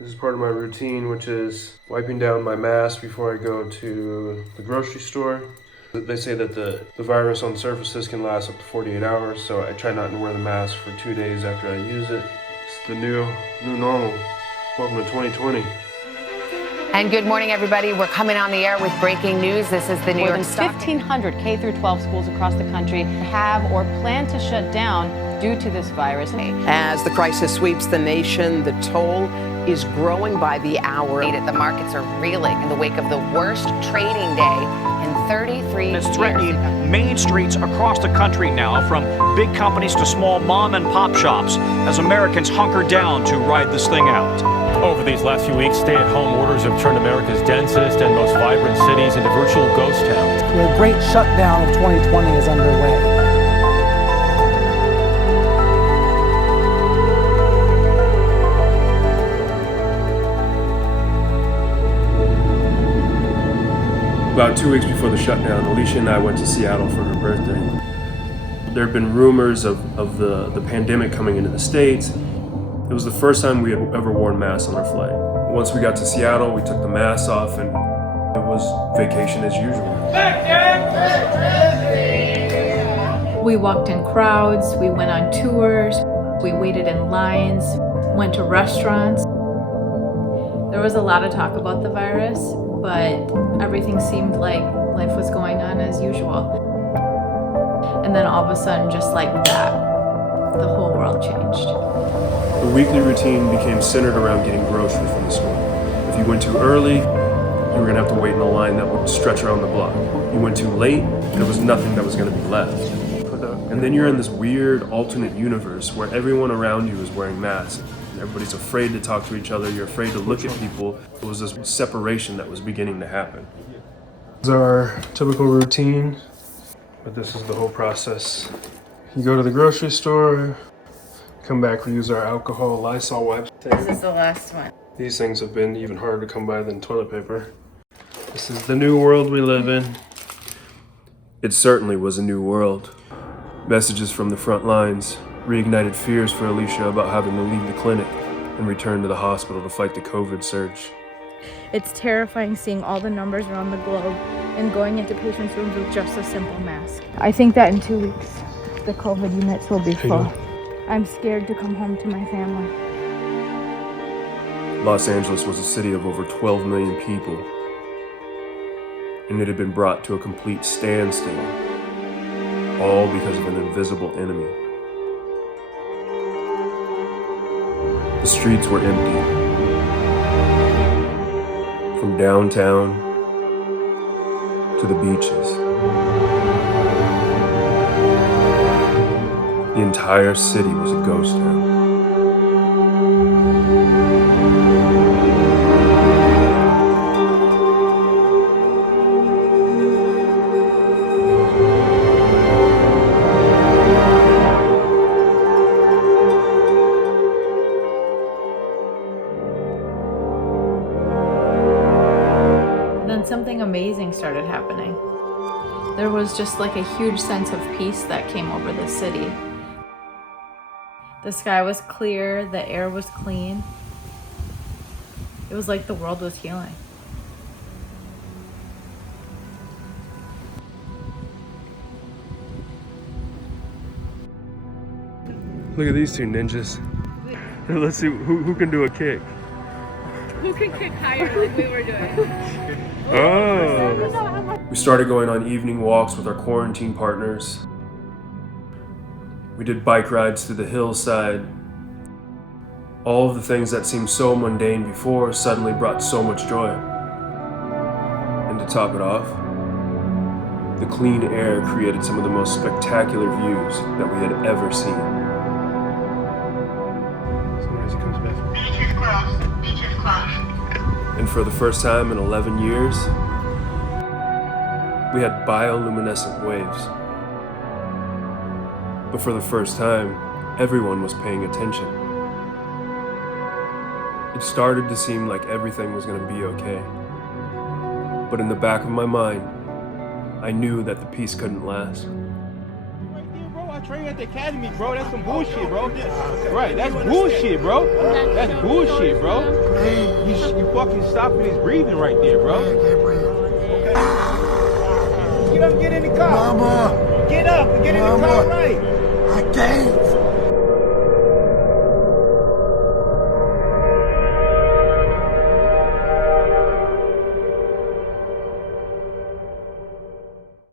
This is part of my routine, which is wiping down my mask before I go to the grocery store. They say that the virus on surfaces can last up to 48 hours, so I try not to wear the mask for 2 days after I use it. It's the new normal. Welcome to 2020. And good morning, everybody. We're coming on the air with breaking news. This is the New York Stock. More than 1,500 K-12 schools across the country have or plan to shut down due to this virus. As the crisis sweeps the nation, the toll is growing by the hour. The markets are reeling in the wake of the worst trading day in 33 years. It's threatening main streets across the country now, from big companies to small mom and pop shops, as Americans hunker down to ride this thing out. Over these last few weeks, stay-at-home orders have turned America's densest and most vibrant cities into virtual ghost towns. The great shutdown of 2020 is underway. About 2 weeks before the shutdown, Alicia and I went to Seattle for her birthday. There had been rumors of the pandemic coming into the States. It was the first time we had ever worn masks on our flight. Once we got to Seattle, we took the masks off and it was vacation as usual. We walked in crowds, we went on tours, we waited in lines, went to restaurants. There was a lot of talk about the virus, but everything seemed like life was going on as usual. And then all of a sudden, just like that, the whole world changed. The weekly routine became centered around getting groceries from the store. If you went too early, you were gonna have to wait in a line that would stretch around the block. You went too late, there was nothing that was gonna be left. And then you're in this weird alternate universe where everyone around you is wearing masks. Everybody's afraid to talk to each other, you're afraid to look at people. It was this separation that was beginning to happen. This is our typical routine, but this is the whole process. You go to the grocery store, come back, we use our alcohol Lysol wipes. This is the last one. These things have been even harder to come by than toilet paper. This is the new world we live in. It certainly was a new world. Messages from the front lines reignited fears for Alicia about having to leave the clinic and return to the hospital to fight the COVID surge. It's terrifying seeing all the numbers around the globe and going into patients' rooms with just a simple mask. I think that in 2 weeks, the COVID units will be full. I'm scared to come home to my family. Los Angeles was a city of over 12 million people, and it had been brought to a complete standstill, all because of an invisible enemy. The streets were empty. From downtown to the beaches. The entire city was a ghost town. Something amazing started happening. There was just like a huge sense of peace that came over the city. The sky was clear, the air was clean. It was like the world was healing. Look at these two ninjas. Let's see who can do a kick. Who can kick higher like we were doing? Oh! We started going on evening walks with our quarantine partners. We did bike rides through the hillside. All of the things that seemed so mundane before suddenly brought so much joy. And to top it off, the clean air created some of the most spectacular views that we had ever seen. As he comes back. Beach is closed. Beach is closed. And for the first time in 11 years, we had bioluminescent waves. But for the first time, everyone was paying attention. It started to seem like everything was going to be okay. But in the back of my mind, I knew that the peace couldn't last. Right there, bro. I training at the academy, bro. That's some bullshit, bro. Right, that's bullshit, bro. That's bullshit, bro. You fucking stopping his breathing right there, bro. Get up, get in the car. Mama. Get up, get in the car right. I can't.